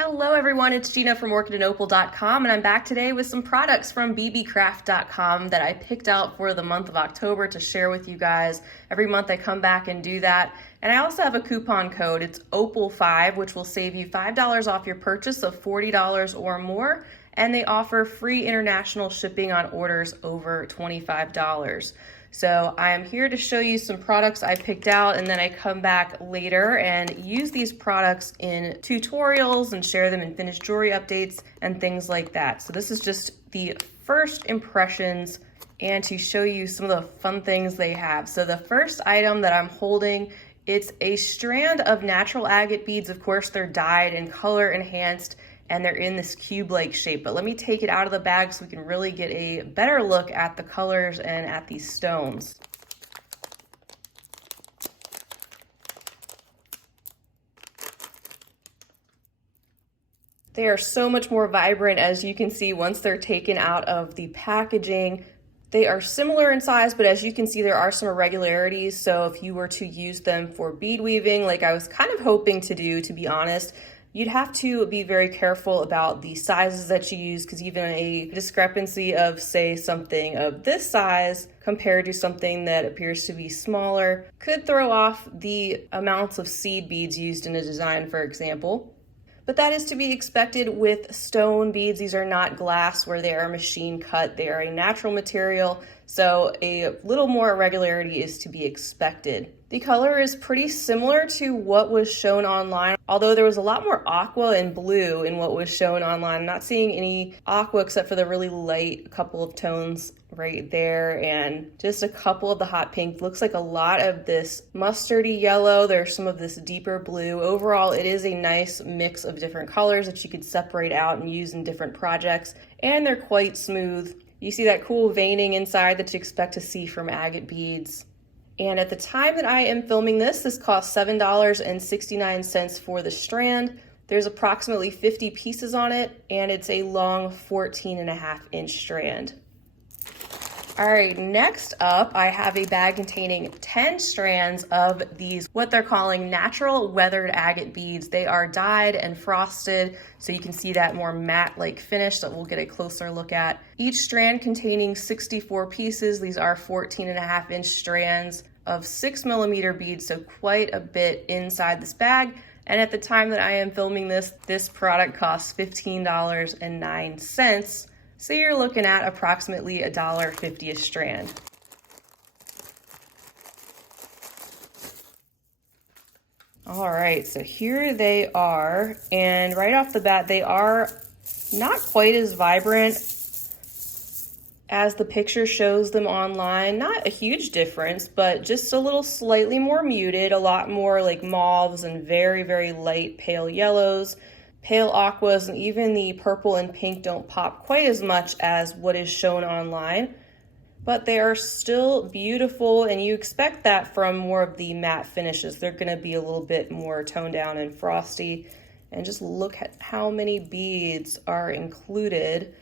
Hello everyone, it's Gina from orchidandopal.com, and I'm back today with some products from Beebeecraft.com that I picked out for the month of October to share with you guys. Every month I come back and do that. And I also have a coupon code. It's Opal5, which will save you $5 off your purchase of $40 or more. And they offer free international shipping on orders over $25. So I am here to show you some products I picked out, and then I come back later and use these products in tutorials and share them in finished jewelry updates and things like that. So this is just the first impressions and to show you some of the fun things they have. So the first item that I'm holding, it's a strand of natural agate beads. Of course, they're dyed and color enhanced, and they're in this cube-like shape. But let me take it out of the bag so we can really get a better look at the colors and at these stones. They are so much more vibrant, as you can see, once they're taken out of the packaging. They are similar in size, but as you can see, there are some irregularities. So if you were to use them for bead weaving, like I was kind of hoping to do, to be honest, you'd have to be very careful about the sizes that you use, because even a discrepancy of, say, something of this size compared to something that appears to be smaller could throw off the amounts of seed beads used in a design, for example. But that is to be expected with stone beads. These are not glass where they are machine cut. They are a natural material, so a little more irregularity is to be expected. The color is pretty similar to what was shown online, although there was a lot more aqua and blue in what was shown online. I'm not seeing any aqua except for the really light couple of tones right there, and just a couple of the hot pink. Looks like a lot of this mustardy yellow. There's some of this deeper blue. Overall, it is a nice mix of different colors that you could separate out and use in different projects, and they're quite smooth. You see that cool veining inside that you expect to see from agate beads. And at the time that I am filming this, this costs $7.69 for the strand. There's approximately 50 pieces on it, and it's a long 14.5-inch strand. All right, next up, I have a bag containing 10 strands of these, what they're calling natural weathered agate beads. They are dyed and frosted, so you can see that more matte-like finish that we'll get a closer look at. Each strand containing 64 pieces. These are 14.5-inch strands of 6mm beads, so quite a bit inside this bag. And at the time that I am filming this, this product costs $15.09. So you're looking at approximately $1.50 a strand. All right, so here they are. And right off the bat, they are not quite as vibrant as the picture shows them online. Not a huge difference, but just a little slightly more muted, a lot more like mauves and very, very light pale yellows. Pale aquas, and even the purple and pink don't pop quite as much as what is shown online, but they are still beautiful, and you expect that from more of the matte finishes. They're going to be a little bit more toned down and frosty. And just look at how many beads are included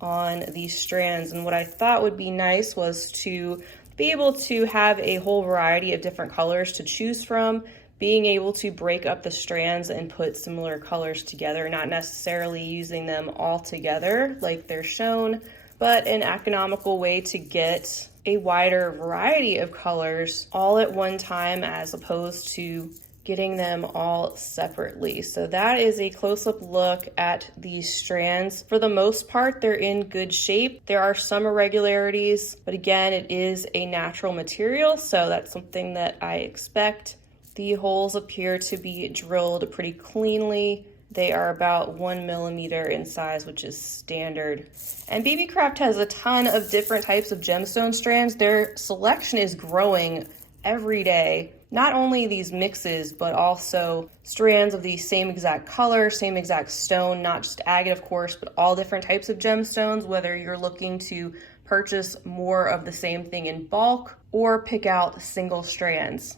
on these strands. And what I thought would be nice was to be able to have a whole variety of different colors to choose from, being able to break up the strands and put similar colors together, not necessarily using them all together like they're shown, but an economical way to get a wider variety of colors all at one time as opposed to getting them all separately. So that is a close-up look at these strands. For the most part, they're in good shape. There are some irregularities, but again, it is a natural material, so that's something that I expect. The holes appear to be drilled pretty cleanly. They are about 1mm in size, which is standard. And Beebeecraft has a ton of different types of gemstone strands. Their selection is growing every day. Not only these mixes, but also strands of the same exact color, same exact stone, not just agate, of course, but all different types of gemstones, whether you're looking to purchase more of the same thing in bulk or pick out single strands.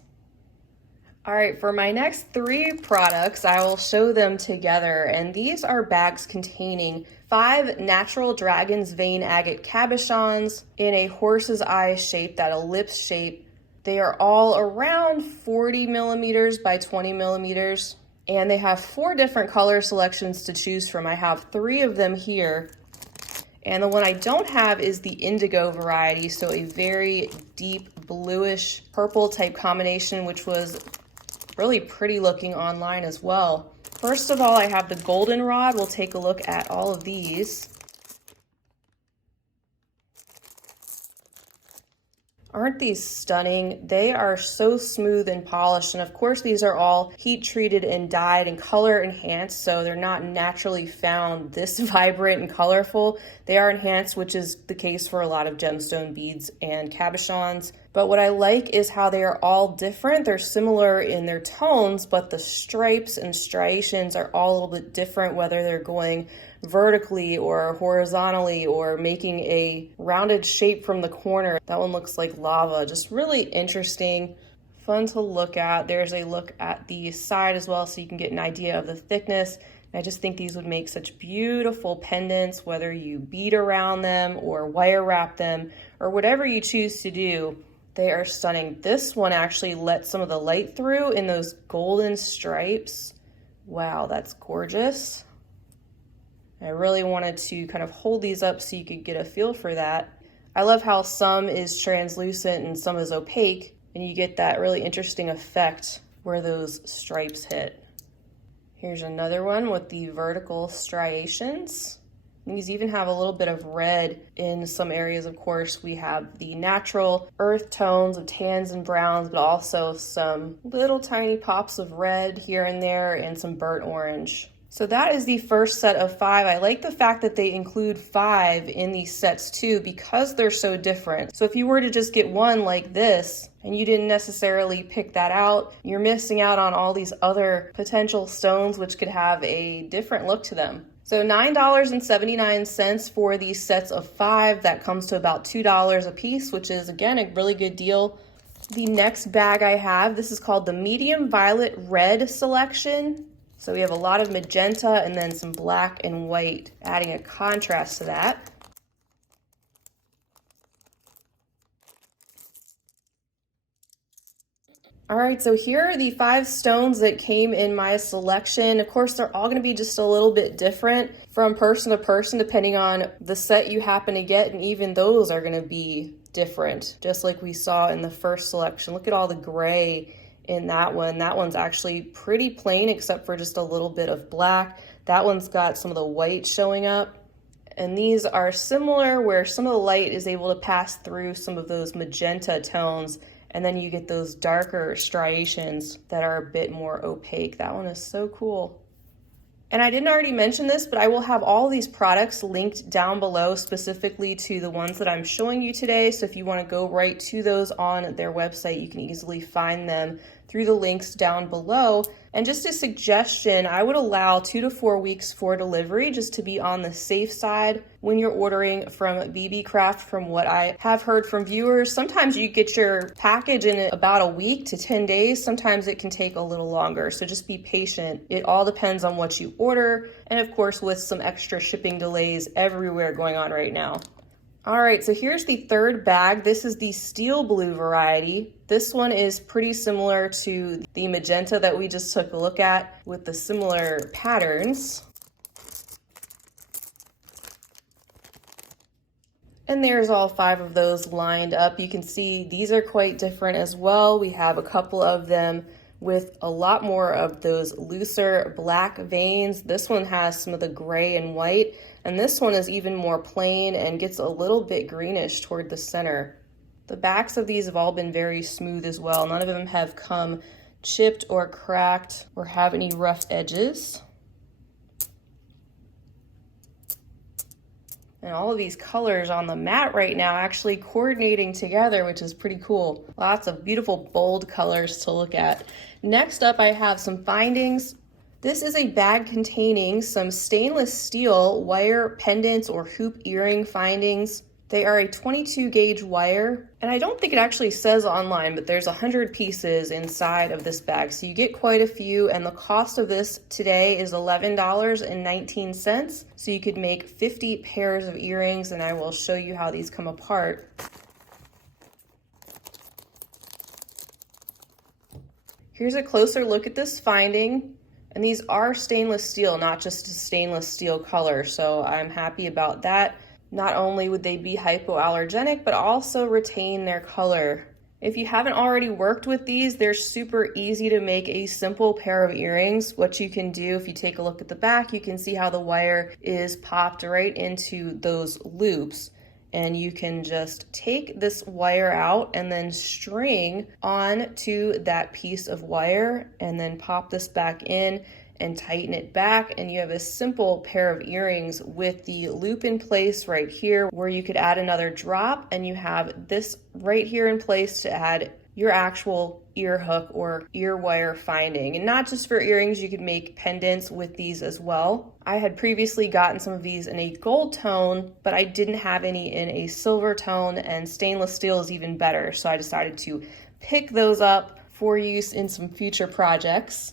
All right, for my next 3 products, I will show them together, and these are bags containing 5 natural dragon's vein agate cabochons in a horse's eye shape, that ellipse shape. They are all around 40mm by 20mm. And they have 4 different color selections to choose from. I have 3 of them here. And the one I don't have is the indigo variety, so a very deep bluish purple type combination, which was really pretty looking online as well. First of all, I have the Goldenrod. We'll take a look at all of these. Aren't these stunning? They are so smooth and polished, and of course these are all heat treated and dyed and color enhanced, so they're not naturally found this vibrant and colorful. They are enhanced, which is the case for a lot of gemstone beads and cabochons. But what I like is how they are all different. They're similar in their tones, but the stripes and striations are all a little bit different, whether they're going vertically or horizontally or making a rounded shape from the corner. That one looks like lava. Just really interesting, fun to look at. There's a look at the side as well, so you can get an idea of the thickness. I just think these would make such beautiful pendants, whether you bead around them or wire wrap them or whatever you choose to do. They are stunning. This one actually lets some of the light through in those golden stripes. Wow, that's gorgeous. I really wanted to kind of hold these up so you could get a feel for that. I love how some is translucent and some is opaque, and you get that really interesting effect where those stripes hit. Here's another one with the vertical striations. These even have a little bit of red in some areas. Of course, we have the natural earth tones of tans and browns, but also some little tiny pops of red here and there and some burnt orange. So that is the first set of 5. I like the fact that they include 5 in these sets too, because they're so different. So if you were to just get one like this and you didn't necessarily pick that out, you're missing out on all these other potential stones which could have a different look to them. So $9.79 for these sets of 5. That comes to about $2 a piece, which is again a really good deal. The next bag I have, this is called the medium violet red selection. So we have a lot of magenta and then some black and white, adding a contrast to that. All right, so here are the 5 stones that came in my selection. Of course, they're all going to be just a little bit different from person to person, depending on the set you happen to get, and even those are going to be different, just like we saw in the first selection. Look at all the gray in that one. That one's actually pretty plain except for just a little bit of black. That one's got some of the white showing up. And these are similar where some of the light is able to pass through some of those magenta tones, and then you get those darker striations that are a bit more opaque. That one is so cool. And I didn't already mention this, but I will have all these products linked down below, specifically to the ones that I'm showing you today. So if you want to go right to those on their website, you can easily find them through the links down below. And just a suggestion, I would allow 2 to 4 weeks for delivery just to be on the safe side when you're ordering from Beebeecraft. From what I have heard from viewers, sometimes you get your package in about a week to 10 days. Sometimes it can take a little longer, so just be patient. It all depends on what you order, and of course with some extra shipping delays everywhere going on right now. All right, so here's the third bag. This is the steel blue variety. This one is pretty similar to the magenta that we just took a look at with the similar patterns. And there's all 5 of those lined up. You can see these are quite different as well. We have a couple of them with a lot more of those looser black veins. This one has some of the gray and white, and this one is even more plain and gets a little bit greenish toward the center. The backs of these have all been very smooth as well. None of them have come chipped or cracked or have any rough edges. And all of these colors on the mat right now actually coordinating together, which is pretty cool. Lots of beautiful bold colors to look at. Next up, I have some findings. This is a bag containing some stainless steel wire pendants or hoop earring findings. They are a 22 gauge wire, and I don't think it actually says online, but there's 100 pieces inside of this bag, so you get quite a few, and the cost of this today is $11.19, so you could make 50 pairs of earrings, and I will show you how these come apart. Here's a closer look at this finding. And these are stainless steel, not just a stainless steel color, so I'm happy about that. Not only would they be hypoallergenic, but also retain their color. If you haven't already worked with these, they're super easy to make a simple pair of earrings. What you can do, if you take a look at the back, you can see how the wire is popped right into those loops. And you can just take this wire out and then string onto that piece of wire and then pop this back in and tighten it back, and you have a simple pair of earrings with the loop in place right here where you could add another drop, and you have this right here in place to add your actual ear hook or ear wire finding. And not just for earrings, you could make pendants with these as well. I had previously gotten some of these in a gold tone, but I didn't have any in a silver tone, and stainless steel is even better. So I decided to pick those up for use in some future projects.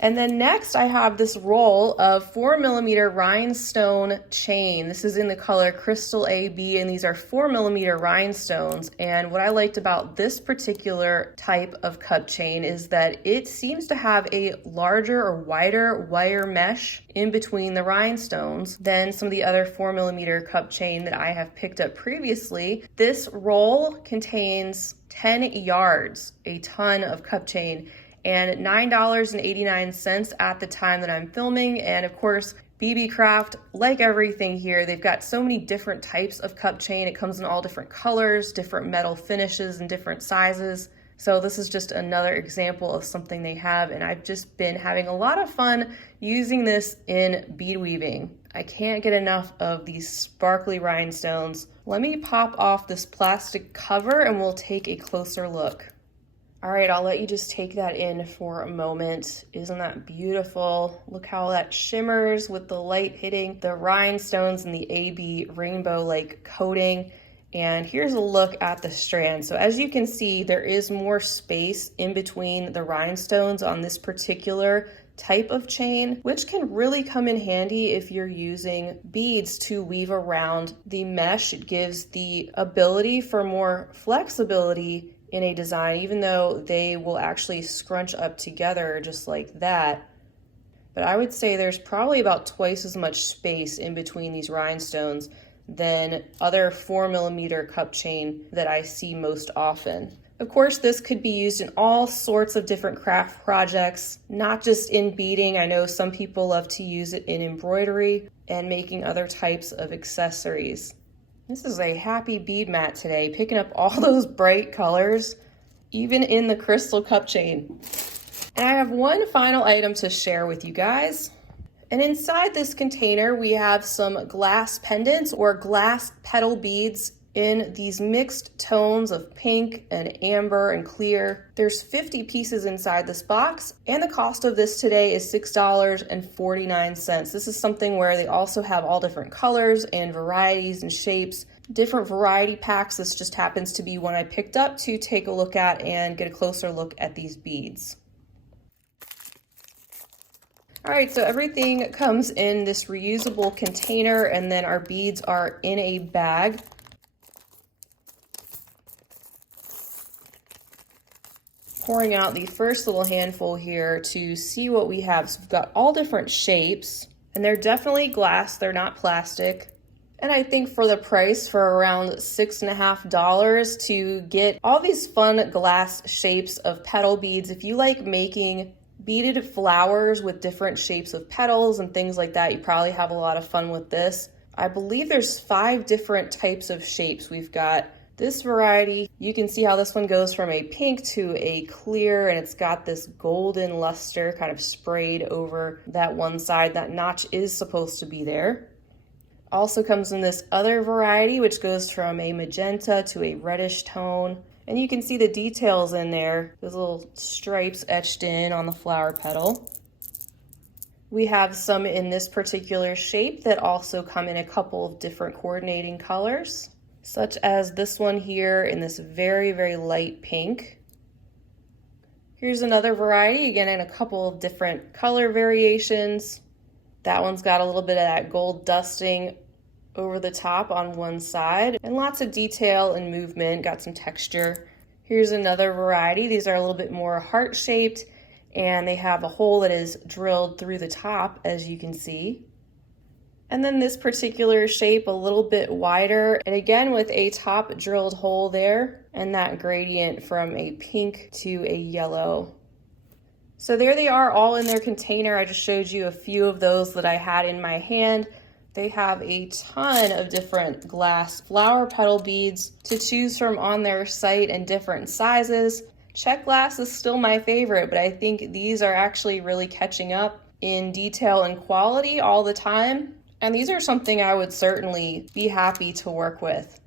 And then next I have this roll of 4mm rhinestone chain. This is in the color Crystal AB, and these are 4mm rhinestones. And what I liked about this particular type of cup chain is that it seems to have a larger or wider wire mesh in between the rhinestones than some of the other 4mm cup chain that I have picked up previously. This roll contains 10 yards, a ton of cup chain, and $9.89 at the time that I'm filming. And of course, Beebeecraft, like everything here, they've got so many different types of cup chain. It comes in all different colors, different metal finishes, and different sizes. So this is just another example of something they have, and I've just been having a lot of fun using this in bead weaving. I can't get enough of these sparkly rhinestones. Let me pop off this plastic cover and we'll take a closer look. All right, I'll let you just take that in for a moment. Isn't that beautiful? Look how that shimmers with the light hitting the rhinestones and the AB rainbow-like coating. And here's a look at the strand. So as you can see, there is more space in between the rhinestones on this particular type of chain, which can really come in handy if you're using beads to weave around the mesh. It gives the ability for more flexibility in a design, even though they will actually scrunch up together just like that. But I would say there's probably about twice as much space in between these rhinestones than other 4mm cup chain that I see most often. Of course, this could be used in all sorts of different craft projects, not just in beading. I know some people love to use it in embroidery and making other types of accessories. This is a happy bead mat today, picking up all those bright colors, even in the crystal cup chain. And I have one final item to share with you guys. And inside this container, we have some glass pendants or glass petal beads in these mixed tones of pink and amber and clear. There's 50 pieces inside this box, and the cost of this today is $6.49. This is something where they also have all different colors and varieties and shapes, different variety packs. This just happens to be one I picked up to take a look at and get a closer look at these beads. All right, so everything comes in this reusable container, and then our beads are in a bag. Pouring out the first little handful here to see what we have. So we've got all different shapes, and they're definitely glass, they're not plastic. And I think for the price, for around $6.50 to get all these fun glass shapes of petal beads. If you like making beaded flowers with different shapes of petals and things like that, you probably have a lot of fun with this. I believe there's 5 different types of shapes. We've got this variety. You can see how this one goes from a pink to a clear, and it's got this golden luster kind of sprayed over that one side. That notch is supposed to be there. Also comes in this other variety, which goes from a magenta to a reddish tone. And you can see the details in there, those little stripes etched in on the flower petal. We have some in this particular shape that also come in a couple of different coordinating colors, such as this one here in this very, very light pink. Here's another variety, again in a couple of different color variations. That one's got a little bit of that gold dusting over the top on one side, and lots of detail and movement, got some texture. Here's another variety. These are a little bit more heart-shaped, and they have a hole that is drilled through the top, as you can see. And then this particular shape a little bit wider, and again with a top drilled hole there, and that gradient from a pink to a yellow. So there they are all in their container. I just showed you a few of those that I had in my hand. They have a ton of different glass flower petal beads to choose from on their site in different sizes. Check glass is still my favorite, but I think these are actually really catching up in detail and quality all the time. And these are something I would certainly be happy to work with.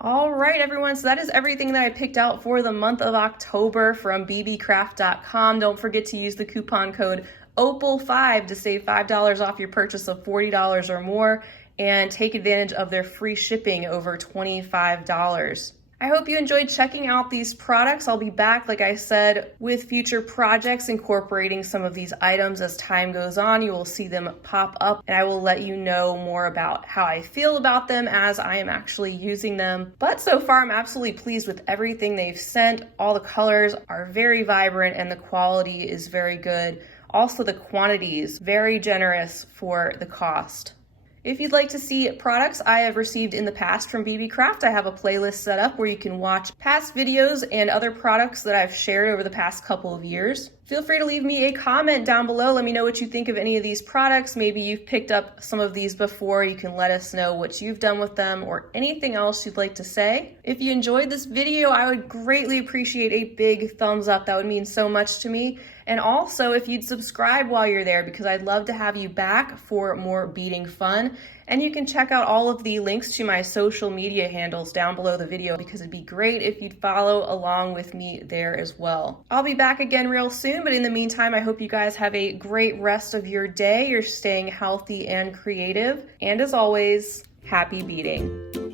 All right, everyone, so that is everything that I picked out for the month of October from Beebeecraft.com. Don't forget to use the coupon code OPAL5 to save $5 off your purchase of $40 or more and take advantage of their free shipping over $25. I hope you enjoyed checking out these products. I'll be back, like I said, with future projects incorporating some of these items as time goes on. You will see them pop up, and I will let you know more about how I feel about them as I am actually using them. But so far, I'm absolutely pleased with everything they've sent. All the colors are very vibrant, and the quality is very good. Also, the quantity is very generous for the cost. If you'd like to see products I have received in the past from Beebeecraft, I have a playlist set up where you can watch past videos and other products that I've shared over the past couple of years. Feel free to leave me a comment down below. Let me know what you think of any of these products. Maybe you've picked up some of these before. You can let us know what you've done with them or anything else you'd like to say. If you enjoyed this video, I would greatly appreciate a big thumbs up. That would mean so much to me. And also, if you'd subscribe while you're there, because I'd love to have you back for more beading fun. And you can check out all of the links to my social media handles down below the video, because it'd be great if you'd follow along with me there as well. I'll be back again real soon, but in the meantime, I hope you guys have a great rest of your day. You're staying healthy and creative. And as always, happy beading.